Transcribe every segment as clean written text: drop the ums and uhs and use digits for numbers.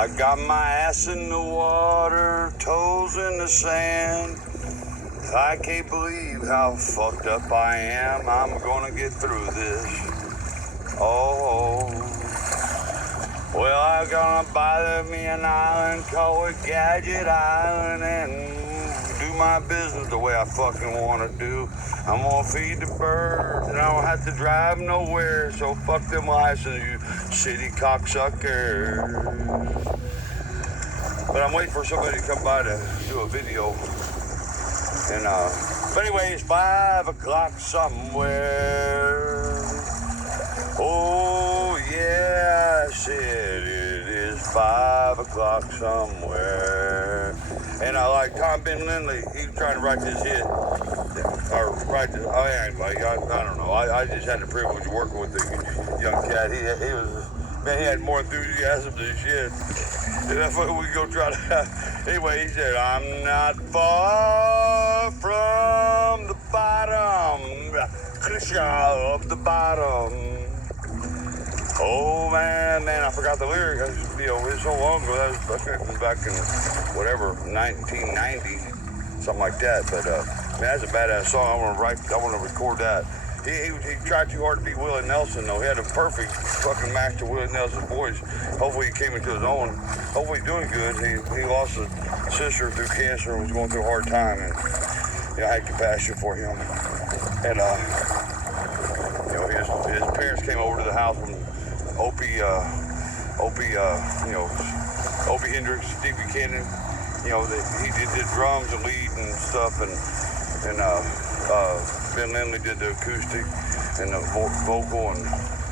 I got my ass in the water, toes in the sand. I can't believe how fucked up I am. I'm gonna get through this. Oh, well, I'm gonna buy me an island, call it Gadget Island, and do my business the way I fucking wanna do. I'm gonna feed the birds, and I don't have to drive nowhere, so fuck them licenses, you city cocksuckers. But I'm waiting for somebody to come by to do a video. And, but anyway, it's 5 o'clock somewhere. Oh, yeah, I said it is 5 o'clock somewhere. And I like Tom Ben Lindley, he was trying to write this hit. Or write this, I don't know. I just had the privilege of working with the young cat. He was, man, he had more enthusiasm than shit. And that's what we go try to. Anyway, he said, I'm not far from the bottom, of the bottom. Oh man, I forgot the lyric. It was so long ago. That was back in whatever 1990, something like that. But man, that's a badass song. I want to record that. He tried too hard to be Willie Nelson, though. He had a perfect fucking match to Willie Nelson's voice. Hopefully he came into his own. Hopefully he's doing good. He lost a sister through cancer and was going through a hard time. And, I had compassion for him. And, his parents came over to the house when Opie Hendrix, Steve Buchanan, he did drums and lead and stuff. And Ben Lindley did the acoustic and the vocal, and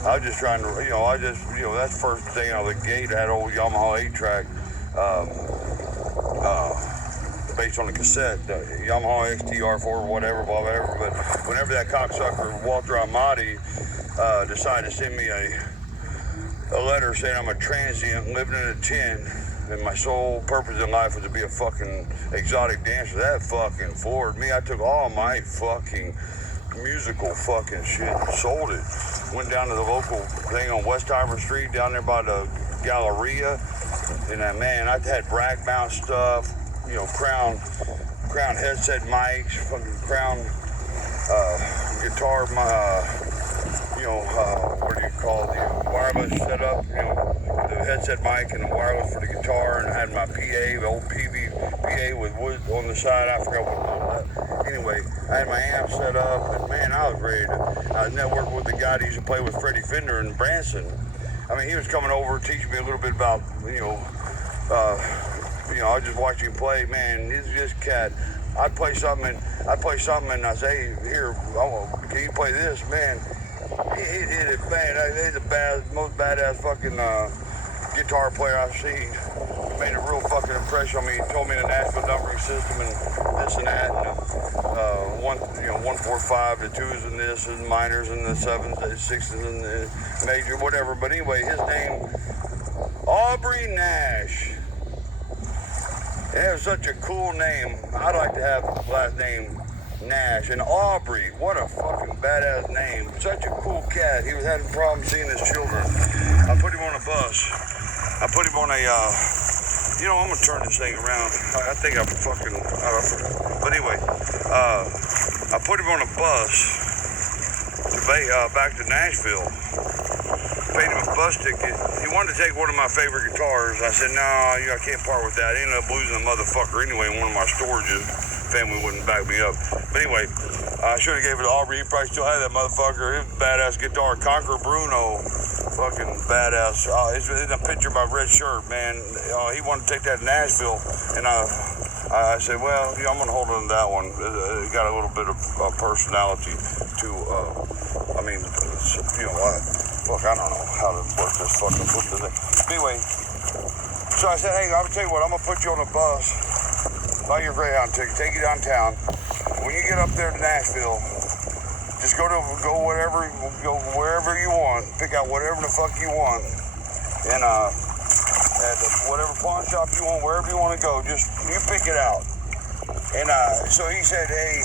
I was just trying to, that's the first thing out of the gate. I had an old Yamaha 8-track, based on the cassette, the Yamaha XTR4, whatever, but whenever that cocksucker, Walter Amati, decided to send me a letter saying I'm a transient living in a tin, and my sole purpose in life was to be a fucking exotic dancer, that fucking floored me. I took all my fucking musical fucking shit, sold it, went down to the local thing on Westheimer Street, down there by the Galleria, and man, I had brag mount stuff, Crown headset mics, fucking Crown guitar, what do you call it, the wireless setup, the headset mic and the wireless for the guitar, and I had my PA, the old PV PA with wood on the side, I forgot what it was. Anyway, I had my amp set up, and man, I was ready to, I was networking with the guy that used to play with Freddie Fender in Branson. I mean, he was coming over, teaching me a little bit about, I just watched him play, man, he's just cat. I'd play something, and I say, hey, here, can you play this, man? He hit it, man. He's the most badass fucking guitar player I've seen. He made a real fucking impression on me. He told me the Nashville numbering system and this and that, and 1-4-5, the 2s and this, and minors and the 7s, the 6s and the major, whatever. But anyway, his name, Aubrey Nash. It was such a cool name. I'd like to have the last name Nash. And Aubrey, what a fucking badass name. Such a cool cat. He was having problems seeing his children. I put him on a bus. I put him on a, I'm gonna turn this thing around. I think I'm fucking, but anyway, I put him on a bus to back to Nashville. Paid him a bus ticket. He wanted to take one of my favorite guitars. I said, no, I can't part with that. I ended up losing the motherfucker anyway in one of my storages. Family wouldn't back me up. But anyway, I should have gave it to Aubrey. He probably still had that motherfucker. His badass guitar, Conquer Bruno. Fucking badass. It's in a picture of my red shirt, man. He wanted to take that to Nashville. And I said, well, I'm going to hold on to that one. It got a little bit of personality to, I don't know how to work this fucking foot thing. Anyway, so I said, hey, I'll tell you what, I'm going to put you on a bus. Buy your Greyhound ticket, take you downtown. When you get up there to Nashville, just go wherever you want, pick out whatever the fuck you want, and at whatever pawn shop you want, wherever you want to go, just you pick it out. And so he said, hey,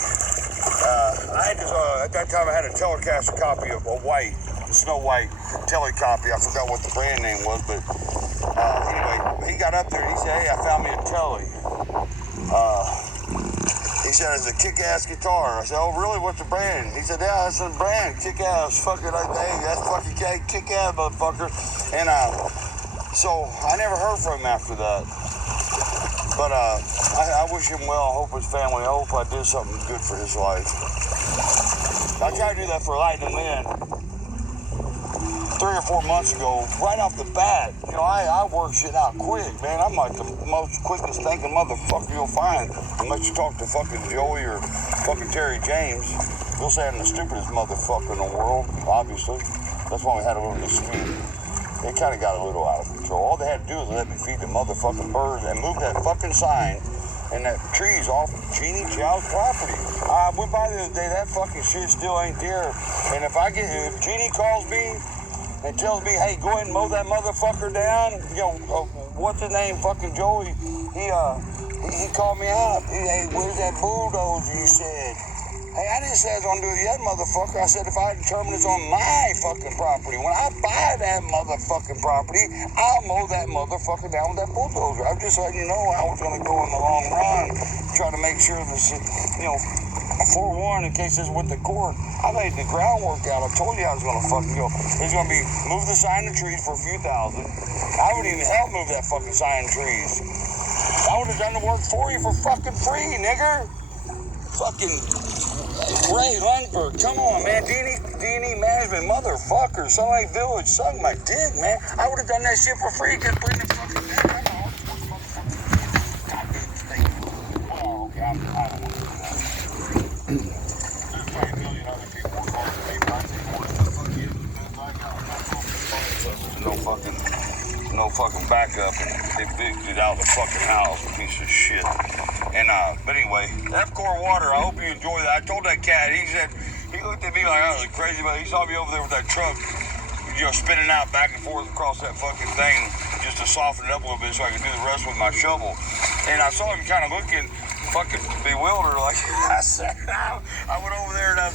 I had this, at that time I had a Telecaster copy of a white, Snow White telecopy. I forgot what the brand name was, but anyway, he got up there, he said, hey, I found me a Telly. He said, it's a kick-ass guitar. I said, oh, really? What's the brand? He said, yeah, that's the brand. Kick-ass. Fuck it. Hey, that's fucking kick-ass, motherfucker. And so I never heard from him after that. But I wish him well. I hope his family. I hope I did something good for his life. I tried to do that for Lightning Lynn 3 or 4 months ago, right off the bat. You know, I work shit out quick, man. I'm like the most quickest thinking motherfucker you'll find. Unless you talk to fucking Joey or fucking Terry James. They'll say I'm the stupidest motherfucker in the world, obviously. That's why we had a little dispute. It kind of got a little out of control. All they had to do was let me feed the motherfucking birds and move that fucking sign and that trees off Jeannie Chow's property. I went by the other day, that fucking shit still ain't there. And if Jeannie calls me and tells me, hey, go ahead and mow that motherfucker down, you know, what's his name, fucking Joey, he called me out. Hey, where's that bulldozer you said? Hey, I didn't say I was gonna do it yet, motherfucker. I said if I determine it's on my fucking property, when I buy that motherfucking property, I'll mow that motherfucker down with that bulldozer. I'm just letting you know I was gonna go in the long run, try to make sure this, you know, forewarned in case this went to court. I laid the groundwork out. I told you I was gonna fucking go. There's gonna be move the sign and trees for a few thousand. I wouldn't even help move that fucking sign and trees. I would have done the work for you for fucking free, nigger. Fucking Ray Lundberg, come on, man. D&E Management, motherfucker. Sun Lake Village, suck my dick, man. I would have done that shit for free. Just bring the fucking thing. I'm a hardcore motherfucker. Goddamn state. Well, okay, I don't want to do that. There's probably a million other people who are going to pay my thing more than the fuck you. No fucking backup, and they bigged it out of the fucking house, piece of shit. And but anyway, F-Core Water, I hope you enjoy that. I told that cat, he looked at me like I was crazy, but he saw me over there with that truck, you know, spinning out back and forth across that fucking thing just to soften it up a little bit so I could do the rest with my shovel. And I saw him kind of looking fucking bewildered, like I said. I went over there, and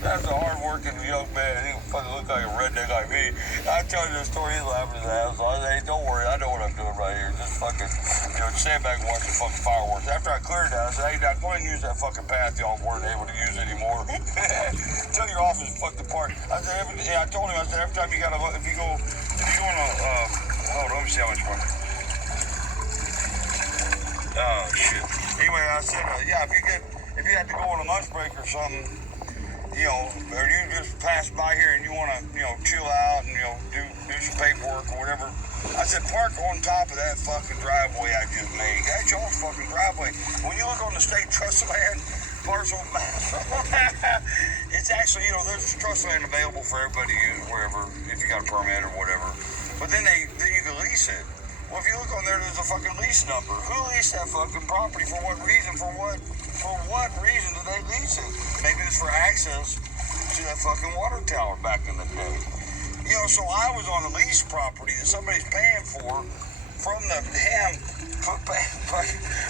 that's a hard-working young man. He fucking looked like a redneck like me. I tell you the story, he's laughing his ass off. I said, hey, don't worry, I know what I'm doing right here. Just fucking, you know, stand back and watch the fucking fireworks. After I cleared that, I said, hey, now go ahead and use that fucking path y'all weren't able to use anymore. Tell your office to fuck the park. I said, I told him, I said, every time you gotta look, if you go on hold on, let me see how much money. Oh, shit. Anyway, I said, yeah, if you had to go on a lunch break or something, you know, or you just pass by here and you want to, you know, chill out and, you know, do some paperwork or whatever, I said, park on top of that fucking driveway I just made. That's your fucking driveway. When you look on the state trust land parcel map, it's actually, you know, there's trust land available for everybody to use wherever, if you got a permit or whatever. But then you can lease it. Well, if you look on there, there's a fucking lease number. Who leased that fucking property? For what reason? For what reason did they lease it? Maybe it's for access to that fucking water tower back in the day. You know, so I was on a lease property that somebody's paying for from the damn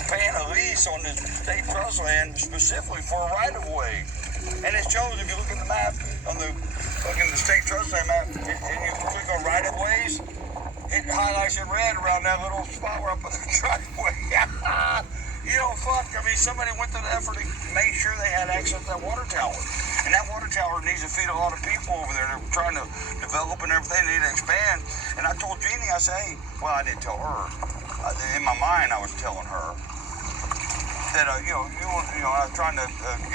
paying a lease on this state trust land specifically for a right-of-way. And it shows, if you look at the map, on the fucking the state trust land map, and you click on right-of-ways, it highlights in red around that little spot where I put the driveway. You know, fuck. I mean, somebody went to the effort to make sure they had access to that water tower. And that water tower needs to feed a lot of people over there. They're trying to develop and everything. They need to expand. And I told Jeannie, I said, hey, well, I didn't tell her. In my mind, I was telling her that, I was trying to get